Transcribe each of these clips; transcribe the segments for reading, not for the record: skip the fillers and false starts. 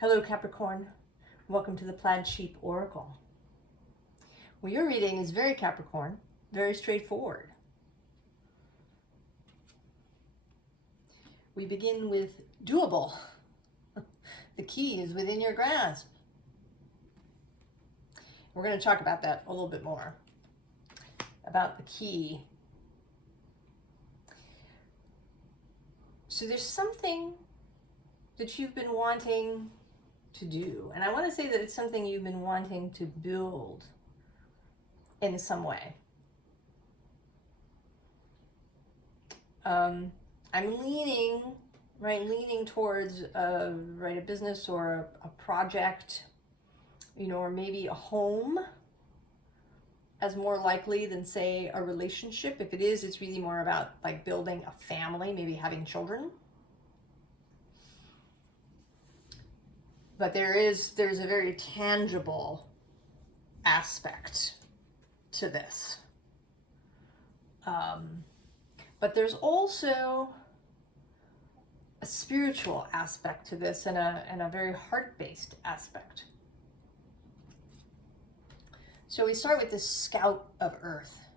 Hello Capricorn, welcome to the Plaid Sheep Oracle. Well, your reading is very Capricorn, very straightforward. We begin with doable. The key is within your grasp. We're going to talk about that a little bit more, about the key. So there's something that you've been wanting to do, and I want to say that it's something you've been wanting to build in some way. I'm leaning towards a business or a project, or maybe a home as more likely than, say, a relationship. If it is, it's really more about like building a family, maybe having children. But there's a very tangible aspect to this. But there's also a spiritual aspect to this, and a very heart-based aspect. So we start with this Scout of Earth.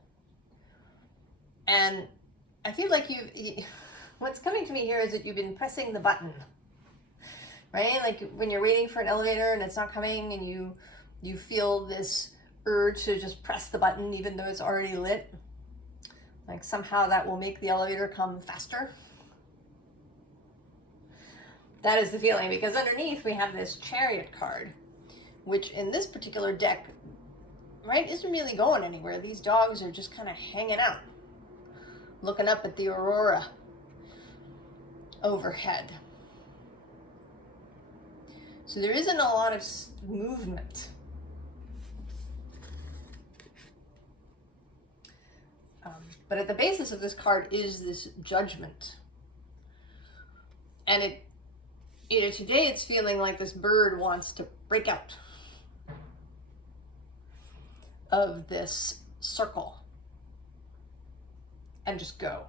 And I feel like what's coming to me here is that you've been pressing the button. Right? Like when you're waiting for an elevator and it's not coming, and you feel this urge to just press the button even though it's already lit. Like somehow that will make the elevator come faster. That is the feeling, because underneath we have this Chariot card, which in this particular deck, right, isn't really going anywhere. These dogs are just kind of hanging out, looking up at the aurora overhead. So there isn't a lot of movement. But at the basis of this card is this Judgment. And today it's feeling like this bird wants to break out of this circle and just go.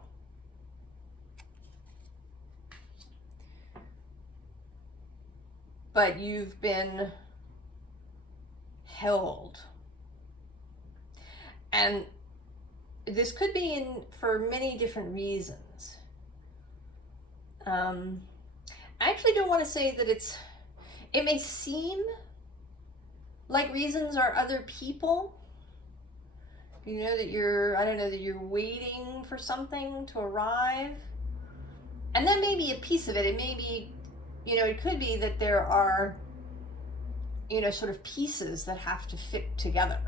But you've been held. And this could be for many different reasons. I actually don't want to say that it may seem like reasons are other people. That you're waiting for something to arrive. And that may be a piece of it. It may be, it could be that there are, sort of pieces that have to fit together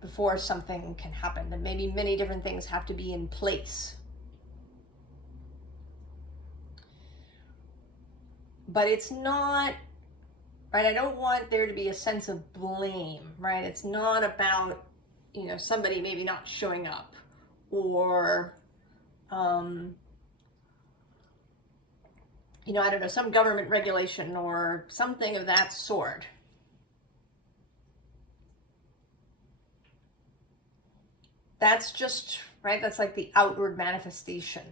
before something can happen. That maybe many different things have to be in place. But it's not, right? I don't want there to be a sense of blame, right? It's not about, somebody maybe not showing up, or, I don't know, some government regulation or something of that sort. That's just, right, that's like the outward manifestation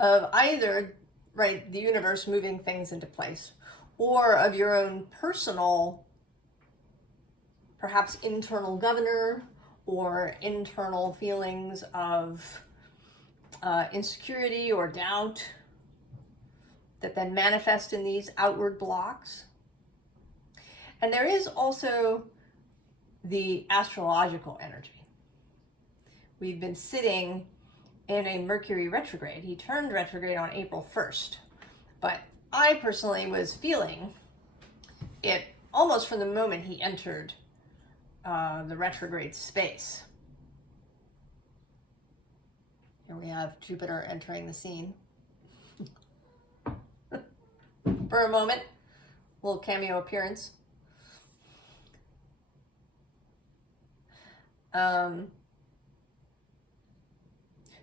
of either, right, the universe moving things into place, or of your own personal, perhaps internal governor, or internal feelings of insecurity or doubt that then manifest in these outward blocks. And there is also the astrological energy. We've been sitting in a Mercury retrograde. He turned retrograde on April 1st. But I personally was feeling it almost from the moment he entered the retrograde space. Here we have Jupiter entering the scene. For a moment, little cameo appearance.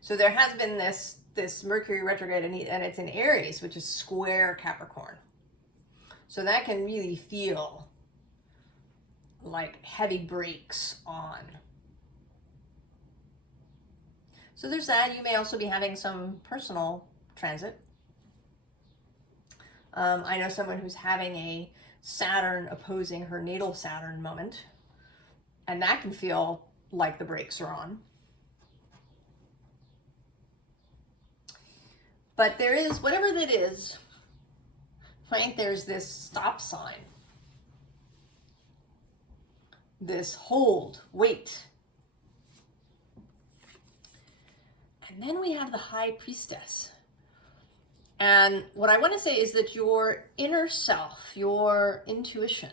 So there has been this Mercury retrograde, and it's in Aries, which is square Capricorn. So that can really feel like heavy brakes on. So there's that. You may also be having some personal transit I know someone who's having a Saturn opposing her natal Saturn moment, and that can feel like the brakes are on. But there is, whatever that is, right, there's this stop sign, this hold, wait. And then we have the High Priestess. And what I want to say is that your inner self, your intuition,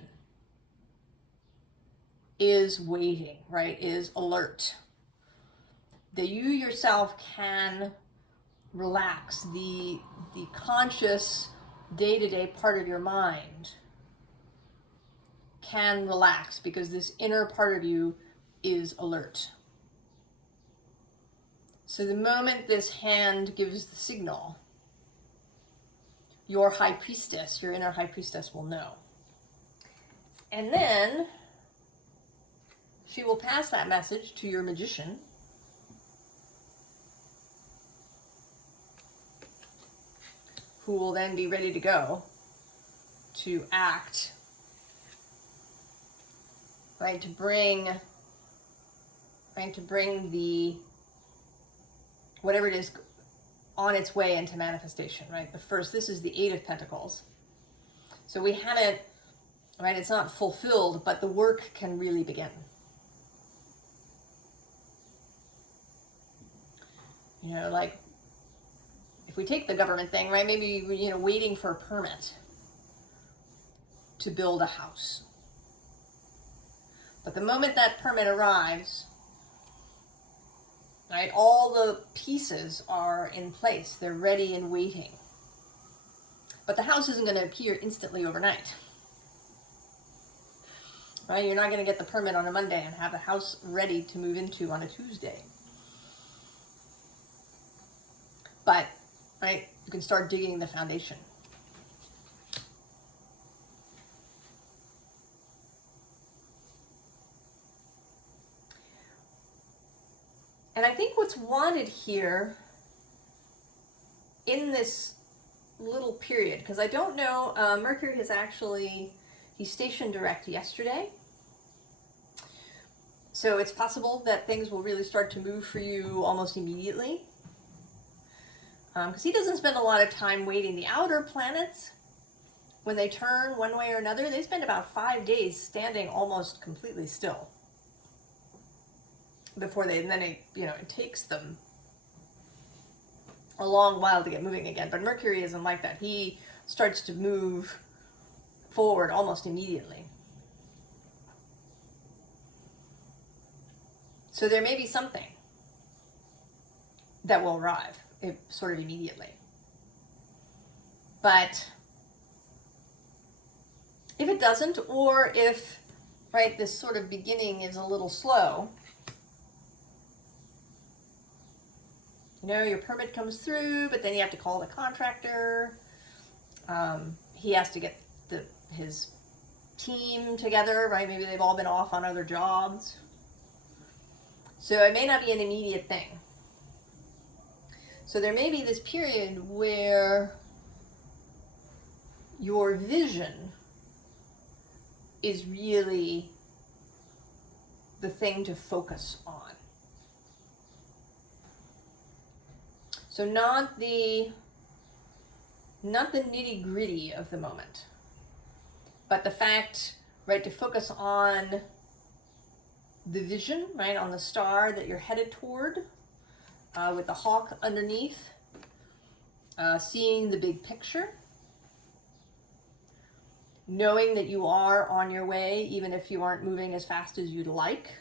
is waiting, right? Is alert. That you yourself can relax. The conscious day-to-day part of your mind can relax because this inner part of you is alert. So the moment this hand gives the signal, your High Priestess, your inner High Priestess will know. And then she will pass that message to your Magician, who will then be ready to go to act, right? To bring the, whatever it is, on its way into manifestation, right? This is the Eight of Pentacles. So we haven't, right? It's not fulfilled, but the work can really begin. You know, like, if we take the government thing, right? Maybe, you know, waiting for a permit to build a house. But the moment that permit arrives, right, all the pieces are in place. They're ready and waiting. But the house isn't going to appear instantly overnight. Right? You're not going to get the permit on a Monday and have the house ready to move into on a Tuesday. But, right, you can start digging the foundation. And I think what's wanted here in this little period, because I don't know, Mercury has actually, he stationed direct yesterday. So it's possible that things will really start to move for you almost immediately. Because he doesn't spend a lot of time waiting. The outer planets, when they turn one way or another, they spend about 5 days standing almost completely still before they, and then it, you know, it takes them a long while to get moving again. But Mercury isn't like that. He starts to move forward almost immediately. So there may be something that will arrive sort of immediately. But if it doesn't, or if, right, this sort of beginning is a little slow, you know, your permit comes through, but then you have to call the contractor. He has to get his team together, right? Maybe they've all been off on other jobs. So it may not be an immediate thing. So there may be this period where your vision is really the thing to focus on. So not the nitty-gritty of the moment, but the fact, right, to focus on the vision, right, on the star that you're headed toward, with the hawk underneath, seeing the big picture, knowing that you are on your way, even if you aren't moving as fast as you'd like.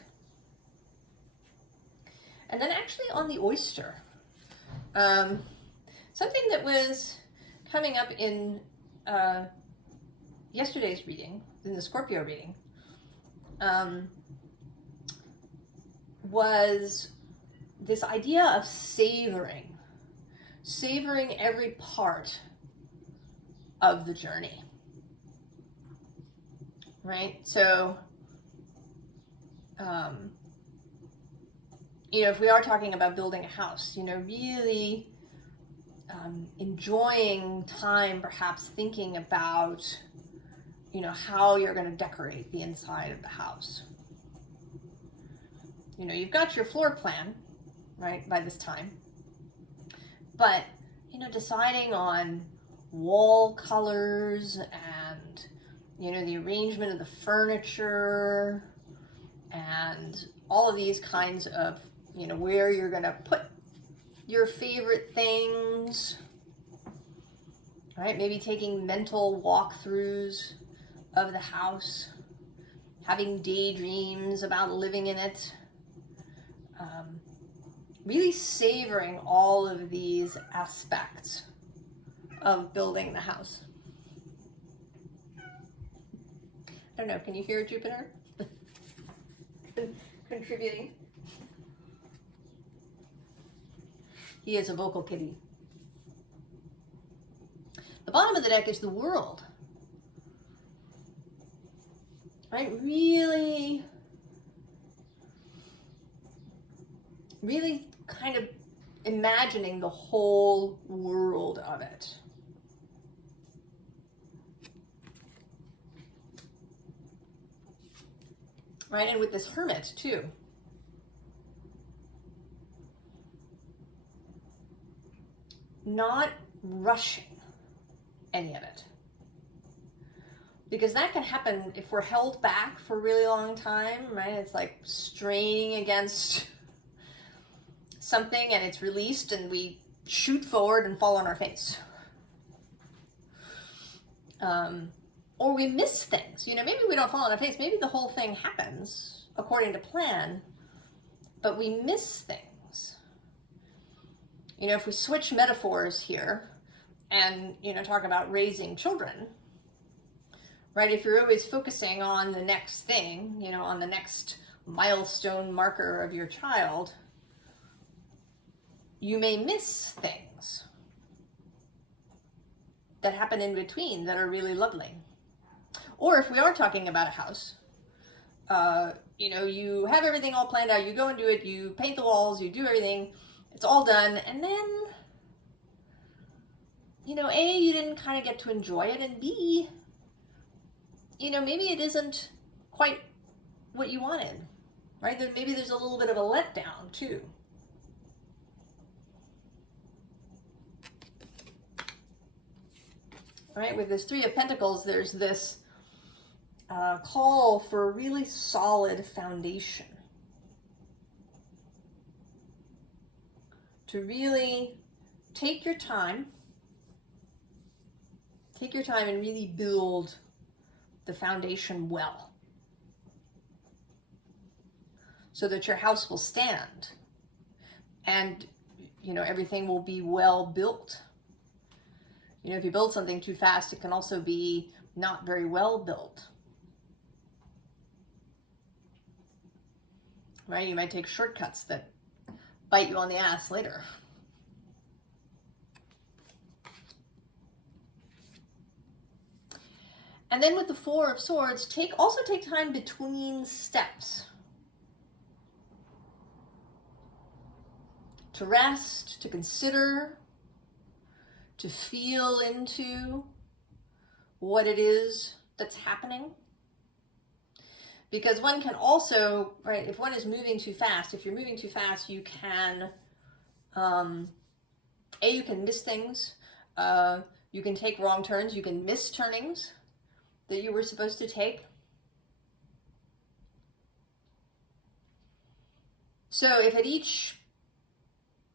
And then actually on the oyster, something that was coming up in yesterday's reading, in the Scorpio reading, was this idea of savoring every part of the journey, right? So, you know, if we are talking about building a house, you know, really enjoying time, perhaps thinking about, you know, how you're going to decorate the inside of the house. You know, you've got your floor plan, right, by this time. But, you know, deciding on wall colors and, you know, the arrangement of the furniture and all of these kinds of, you know, where you're going to put your favorite things, right? Maybe taking mental walkthroughs of the house, having daydreams about living in it, really savoring all of these aspects of building the house. I don't know, can you hear Jupiter contributing? He is a vocal kitty. The bottom of the deck is the world. Right? Really kind of imagining the whole world of it. Right? And with this Hermit too. Not rushing any of it. Because that can happen if we're held back for a really long time, right? It's like straining against something and it's released and we shoot forward and fall on our face. Or we miss things. You know, maybe we don't fall on our face. Maybe the whole thing happens according to plan, but we miss things. You know, if we switch metaphors here and, you know, talk about raising children, right? If you're always focusing on the next thing, you know, on the next milestone marker of your child, you may miss things that happen in between that are really lovely. Or if we are talking about a house, you know, you have everything all planned out, you go and do it, you paint the walls, you do everything, it's all done, and then, you know, A, you didn't kind of get to enjoy it, and B, you know, maybe it isn't quite what you wanted, right? Then maybe there's a little bit of a letdown too. All right, with this Three of Pentacles, there's this call for a really solid foundation. To really take your time and really build the foundation well, so that your house will stand and, you know, everything will be well built. You know, if you build something too fast, it can also be not very well built. Right? You might take shortcuts that bite you on the ass later. And then with the Four of Swords, also take time between steps. To rest, to consider, to feel into what it is that's happening. Because one can also, right, if one is moving too fast, if you're moving too fast, you can, you can miss things. You can take wrong turns. You can miss turnings that you were supposed to take. So if at each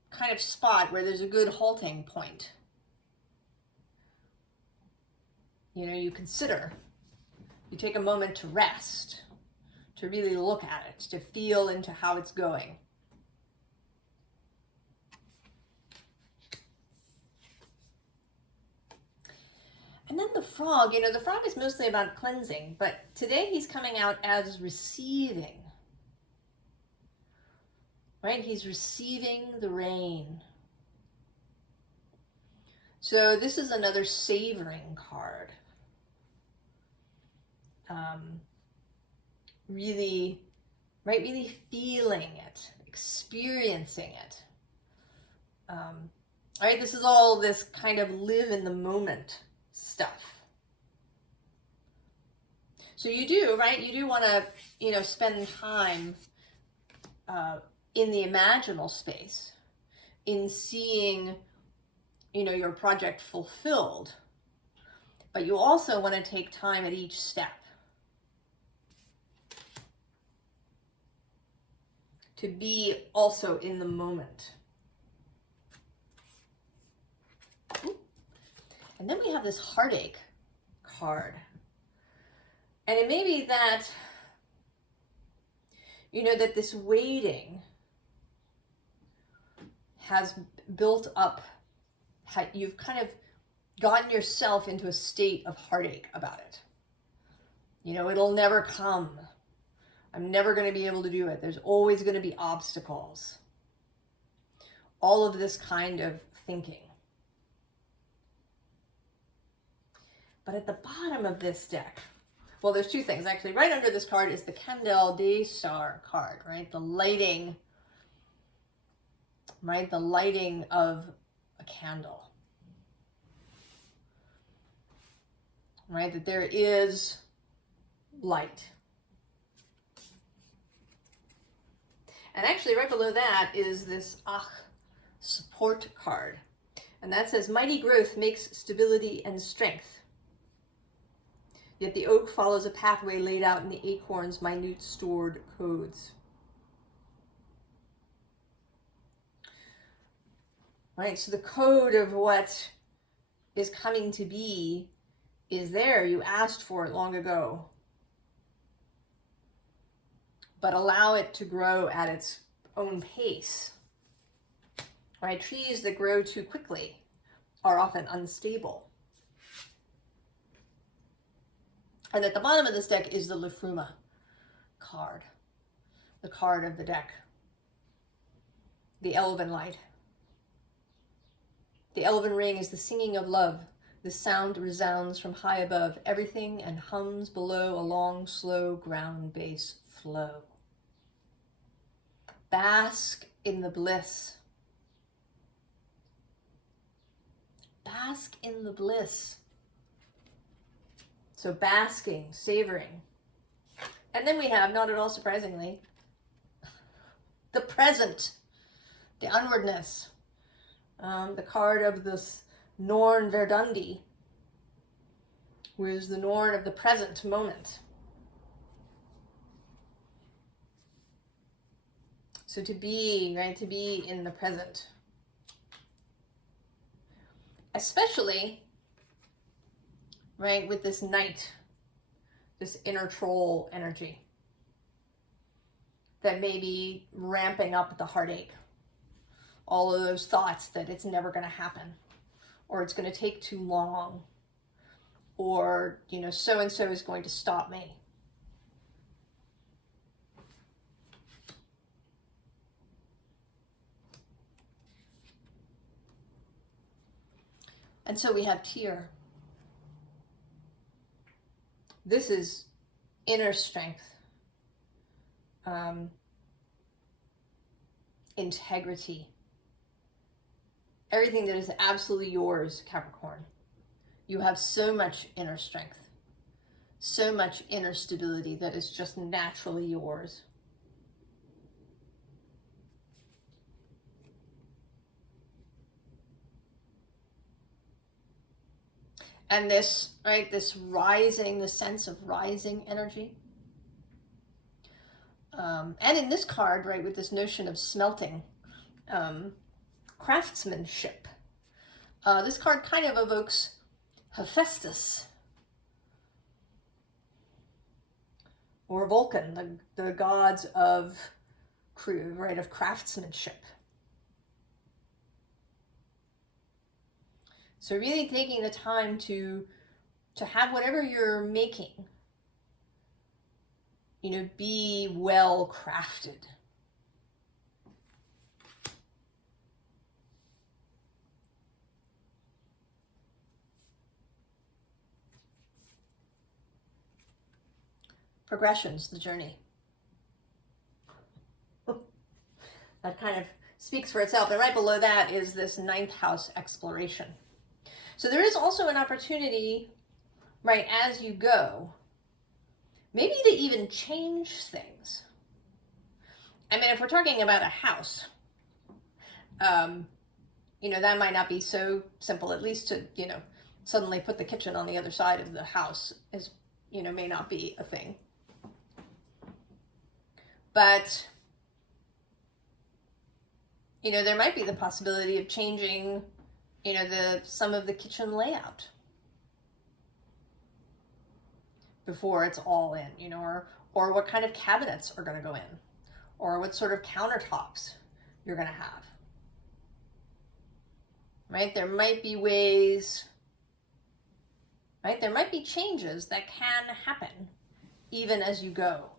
kind of spot where there's a good halting point, you know, you consider, you take a moment to rest, to really look at it, to feel into how it's going. And then the Frog, you know, the Frog is mostly about cleansing, but today he's coming out as receiving. Right? He's receiving the rain. So this is another savoring card. Really, right? Really feeling it, experiencing it. All right, this is all this kind of live in the moment stuff. So you do, right? You do want to, you know, spend time in the imaginal space, in seeing, you know, your project fulfilled. But you also want to take time at each step to be also in the moment. And then we have this heartache card. And it may be that, you know, that this waiting has built up, you've kind of gotten yourself into a state of heartache about it. You know, it'll never come. I'm never going to be able to do it. There's always going to be obstacles. All of this kind of thinking. But at the bottom of this deck, well, there's two things actually. Right under this card is the Candle de Star card, right? The lighting, right? The lighting of a candle. Right? That there is light. And actually right below that is this support card. And that says, mighty growth makes stability and strength. Yet the oak follows a pathway laid out in the acorn's minute stored codes. Right, so the code of what is coming to be is there. You asked for it long ago. But allow it to grow at its own pace. Right, trees that grow too quickly are often unstable. And at the bottom of this deck is the Liffruma card, the card of the deck, the elven light. The elven ring is the singing of love. The sound resounds from high above everything and hums below a long, slow ground bass flow. Bask in the bliss. Bask in the bliss. So basking, savoring. And then we have, not at all surprisingly, the present, the onwardness. The card of this Norn Verdundi, whereas the Norn of the present moment. So to be, right, to be in the present. Especially, right, with this knight, this inner troll energy that may be ramping up the heartache. All of those thoughts that it's never going to happen, or it's going to take too long, or, you know, so-and-so is going to stop me. And so we have tear. This is inner strength, integrity, everything that is absolutely yours, Capricorn. You have so much inner strength, so much inner stability that is just naturally yours. And this, right, this rising, the sense of rising energy. And in this card, right, with this notion of smelting, craftsmanship. This card kind of evokes Hephaestus or Vulcan, the gods of, right, of craftsmanship. So really taking the time to have whatever you're making, you know, be well crafted. Progressions, the journey. That kind of speaks for itself. And right below that is this 9th house exploration. So there is also an opportunity, right, as you go, maybe to even change things. I mean, if we're talking about a house, you know, that might not be so simple, at least to, you know, suddenly put the kitchen on the other side of the house is, you know, may not be a thing. But, you know, there might be the possibility of changing, you know, some of the kitchen layout before it's all in, you know, or what kind of cabinets are going to go in, or what sort of countertops you're going to have. Right? There might be ways, right? There might be changes that can happen even as you go.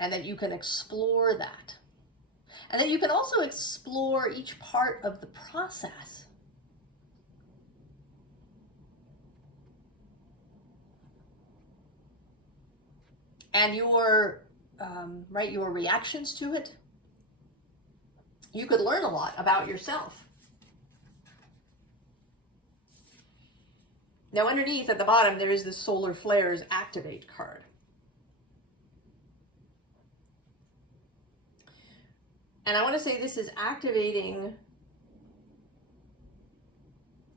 And that you can explore that. And that you can also explore each part of the process. And your, right, your reactions to it. You could learn a lot about yourself. Now underneath at the bottom, there is this Solar Flares Activate card. And I want to say this is activating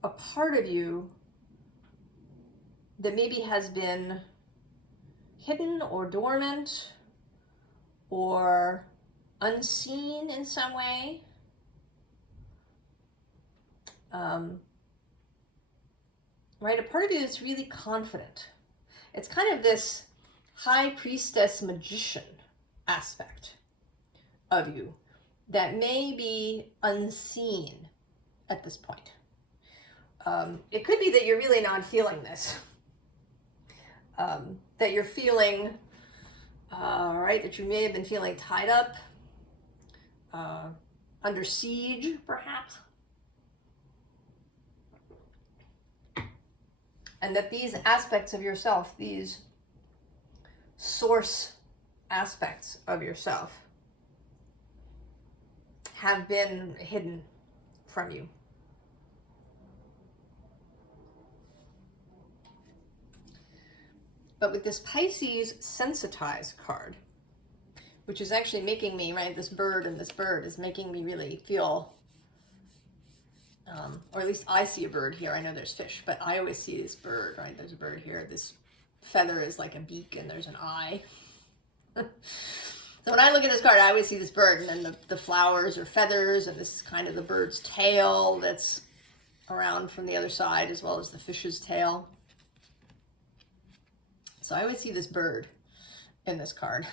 a part of you that maybe has been hidden or dormant or unseen in some way. Right, a part of you is really confident. It's kind of this high priestess magician aspect of you that may be unseen at this point. It could be that you're really not feeling this. That you're feeling, right, that you may have been feeling tied up, under siege, perhaps. And that these aspects of yourself, these source aspects of yourself, have been hidden from you. But with this Pisces Sensitize card, which is actually making me, right, this bird and this bird is making me really feel, or at least I see a bird here. I know there's fish, but I always see this bird, right? There's a bird here. This feather is like a beak and there's an eye. So when I look at this card, I always see this bird, and then the flowers are feathers, and this is kind of the bird's tail that's around from the other side, as well as the fish's tail. So I always see this bird in this card.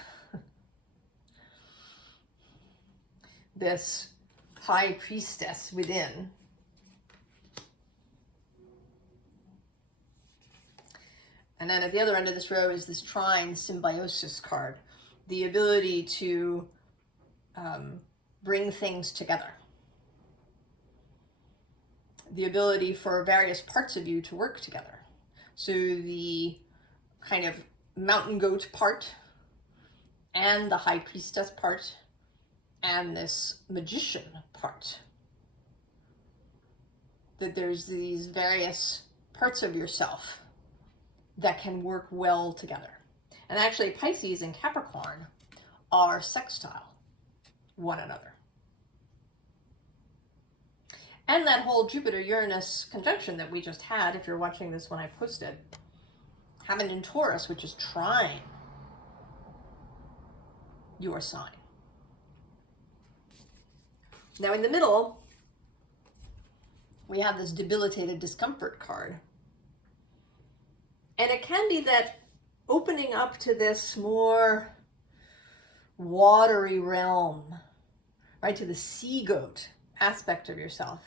This high priestess within. And then at the other end of this row is this Trine Symbiosis card. The ability to bring things together. The ability for various parts of you to work together. So the kind of mountain goat part, and the high priestess part, and this magician part. That there's these various parts of yourself that can work well together. And actually, Pisces and Capricorn are sextile one another. And that whole Jupiter-Uranus conjunction that we just had, if you're watching this when I posted, happened in Taurus, which is trine your sign. Now in the middle, we have this debilitated discomfort card. And it can be that opening up to this more watery realm, right, to the sea goat aspect of yourself,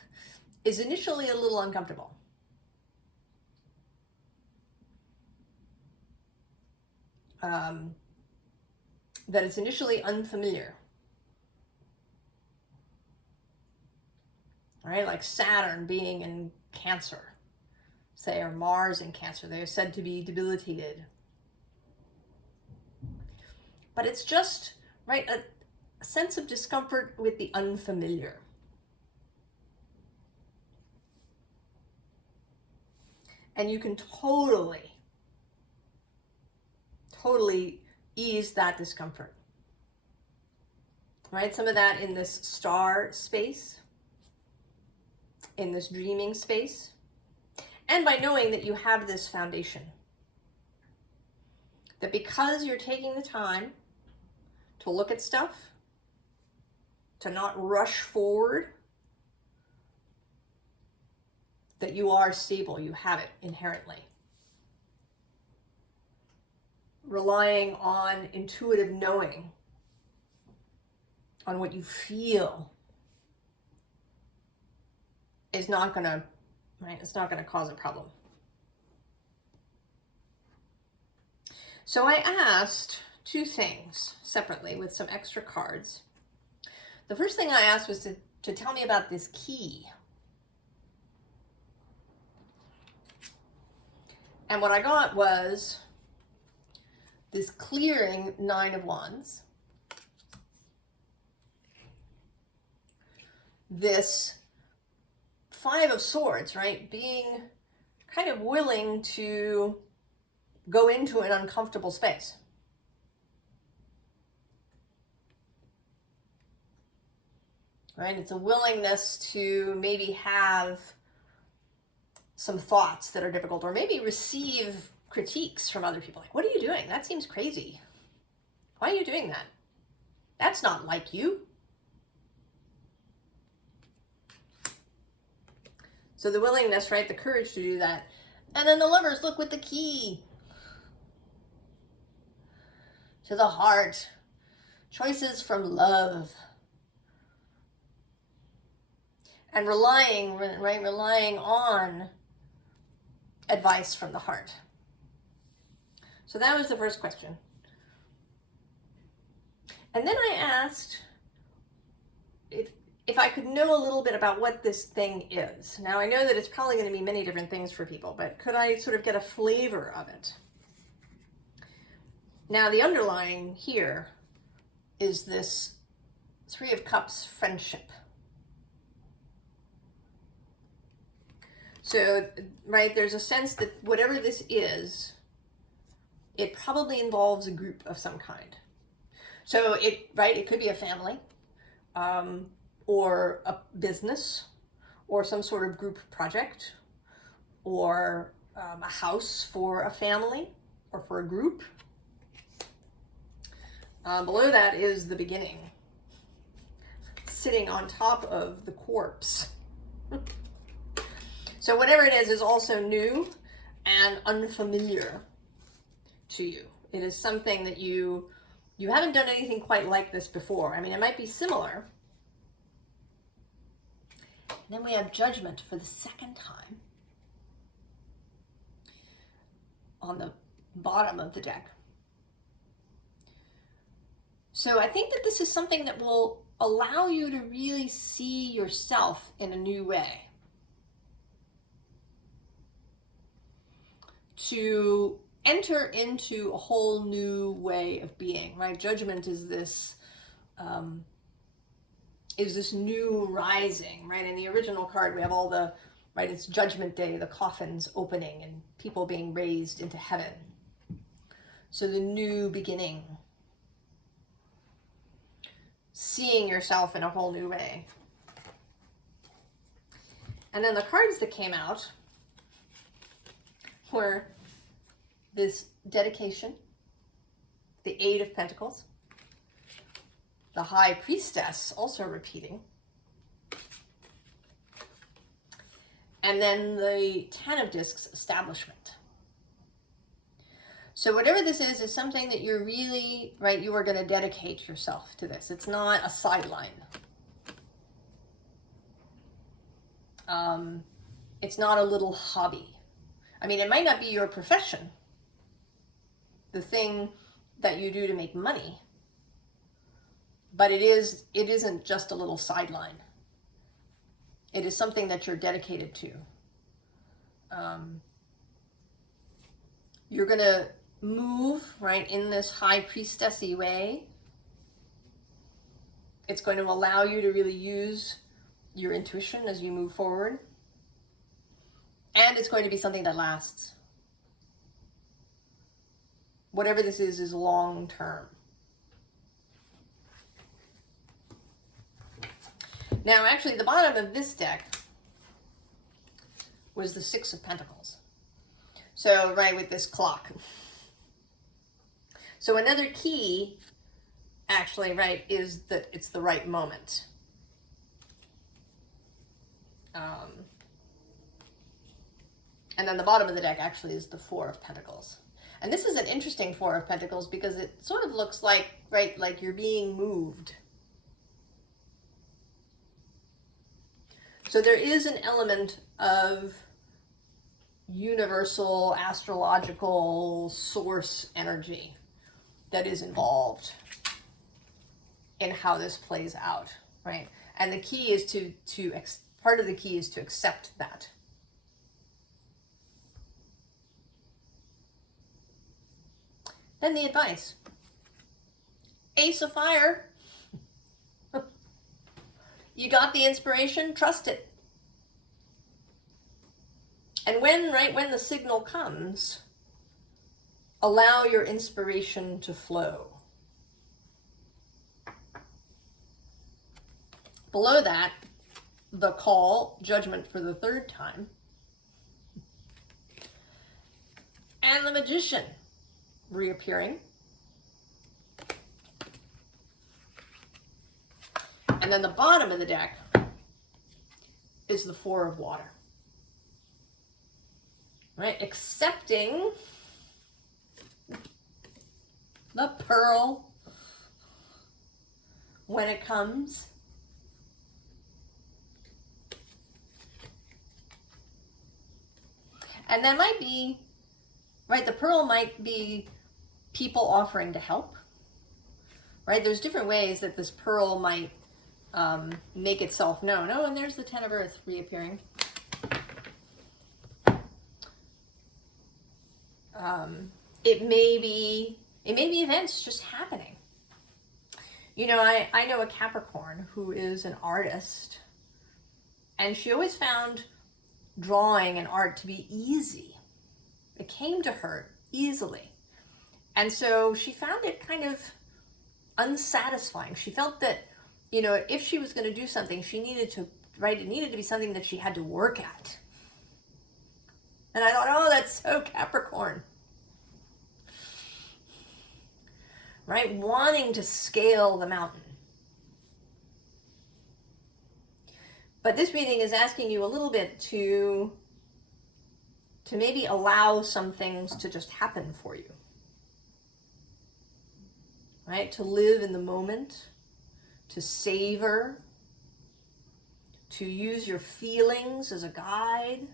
is initially a little uncomfortable. That it's initially unfamiliar. Right, like Saturn being in Cancer, say, or Mars in Cancer. They are said to be debilitated. But it's just, right, a sense of discomfort with the unfamiliar. And you can totally ease that discomfort. Right? Some of that in this star space, in this dreaming space, and by knowing that you have this foundation. That because you're taking the time to look at stuff, to not rush forward, that you are stable, you have it inherently. Relying on intuitive knowing, on what you feel, is not gonna, right? It's not gonna cause a problem. So I asked two things separately with some extra cards. The first thing I asked was to tell me about this key. And what I got was this clearing 9 of Wands. This 5 of Swords, right? Being kind of willing to go into an uncomfortable space. Right? It's a willingness to maybe have some thoughts that are difficult, or maybe receive critiques from other people. Like, what are you doing? That seems crazy. Why are you doing that? That's not like you. So the willingness, right? The courage to do that. And then the Lovers, look, with the key to the heart. Choices from love. And relying on advice from the heart. So that was the first question. And then I asked if I could know a little bit about what this thing is. Now, I know that it's probably going to be many different things for people, but could I sort of get a flavor of it? Now, the underlying here is this 3 of Cups, friendship. So, right, there's a sense that whatever this is, it probably involves a group of some kind. So it could be a family, or a business, or some sort of group project, or a house for a family or for a group. Below that is the beginning, sitting on top of the corpse. So whatever it is also new and unfamiliar to you. It is something that you haven't done anything quite like this before. I mean, it might be similar. And then we have Judgment for the second time on the bottom of the deck. So I think that this is something that will allow you to really see yourself in a new way. To enter into a whole new way of being, right? Judgment is this new rising, right? In the original card, we have all the, right, it's Judgment Day, the coffins opening and people being raised into heaven. So the new beginning, seeing yourself in a whole new way. And then the cards that came out were this dedication, the 8 of Pentacles, the High Priestess also repeating, and then the 10 of Discs, establishment. So whatever this is something that you're really, right, you are going to dedicate yourself to this. It's not a sideline. It's not a little hobby. I mean, it might not be your profession, the thing that you do to make money, but it isn't just a little sideline. It is something that you're dedicated to. You're going to move, right, in this High Priestessy way, It's going to allow you to really use your intuition as you move forward. And it's going to be something that lasts. Whatever this is long term. Now, actually, the bottom of this deck was the Six of Pentacles. So, right, with this clock. So another key, actually, right, is that it's the right moment. And then the bottom of the deck actually is the Four of Pentacles. And this is an interesting Four of Pentacles because it sort of looks like, right, like you're being moved. So there is an element of universal, astrological source energy that is involved in how this plays out, right? And the key is part of the key is to accept that. Then the advice. Ace of Fire. You got the inspiration, trust it. And when the signal comes, allow your inspiration to flow. Below that, the Call, Judgment for the third time. And the Magician reappearing. And then the bottom of the deck is the Four of Water. Right? Accepting the pearl when it comes. And that might be, right, the pearl might be people offering to help. Right? There's different ways that this pearl might make itself known. Oh, and there's the Ten of Earth reappearing. It may be events just happening. You know, I know a Capricorn who is an artist, and she always found drawing and art to be easy. It came to her easily. And so she found it kind of unsatisfying. She felt that, you know, if she was going to do something, she needed to, right, it needed to be something that she had to work at. And I thought, oh, that's so Capricorn. Right? Wanting to scale the mountain. But this reading is asking you a little bit to maybe allow some things to just happen for you. Right? To live in the moment, to savor, to use your feelings as a guide.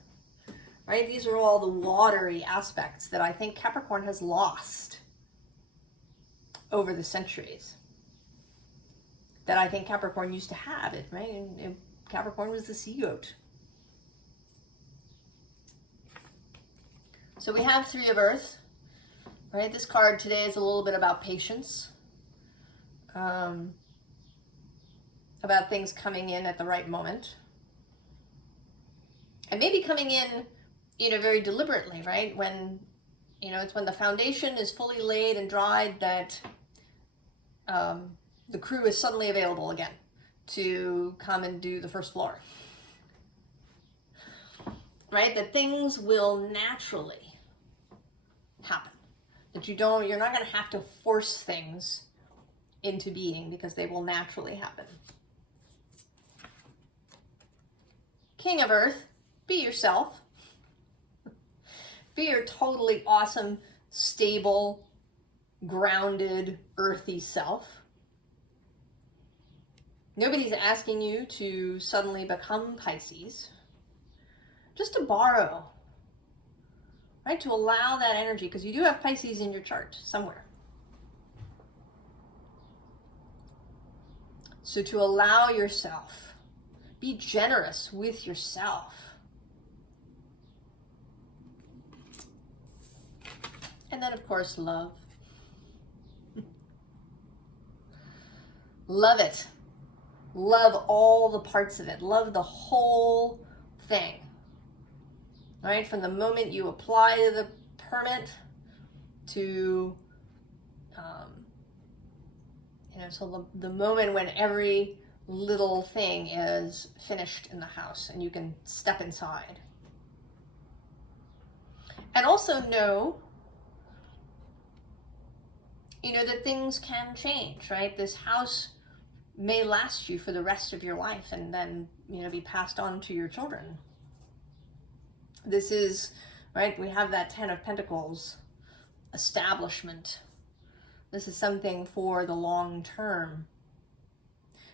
Right? These are all the watery aspects that I think Capricorn has lost over the centuries. That I think Capricorn used to have it, right? And Capricorn was the sea goat. So we have Three of Earth, right? This card today is a little bit about patience. About things coming in at the right moment. And maybe coming in, you know, very deliberately, right? When, you know, it's when the foundation is fully laid and dried that the crew is suddenly available again to come and do the first floor. Right? That things will naturally happen. That you're not going to have to force things into being because they will naturally happen. King of Earth, be yourself. Be your totally awesome, stable, grounded, earthy self. Nobody's asking you to suddenly become Pisces. Just to borrow, right? To allow that energy, because you do have Pisces in your chart somewhere. So to allow yourself, be generous with yourself. And then, of course, love. Love it. Love all the parts of it. Love the whole thing. Right? From the moment you apply the permit to, so the moment when every little thing is finished in the house and you can step inside. And also know, that things can change, right? This house may last you for the rest of your life and then, be passed on to your children. This is, right, we have that 10 of Pentacles, establishment. This is something for the long term.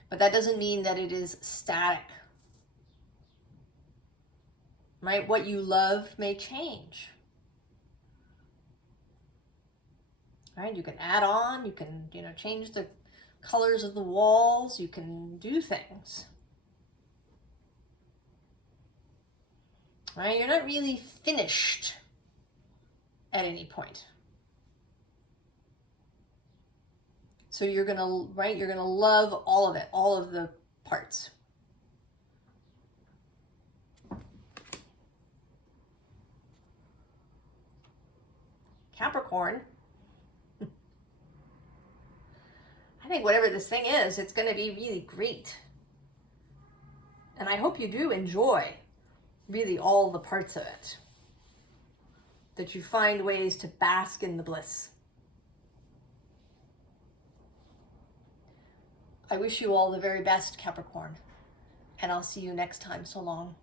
But that doesn't mean that it is static. Right? What you love may change. Right? You can add on, you can, change the colors of the walls, you can do things. Right? You're not really finished at any point. So you're gonna love all of it, all of the parts. Capricorn. I think whatever this thing is, it's gonna be really great. And I hope you do enjoy really all the parts of it. That you find ways to bask in the bliss. I wish you all the very best, Capricorn, and I'll see you next time. So long.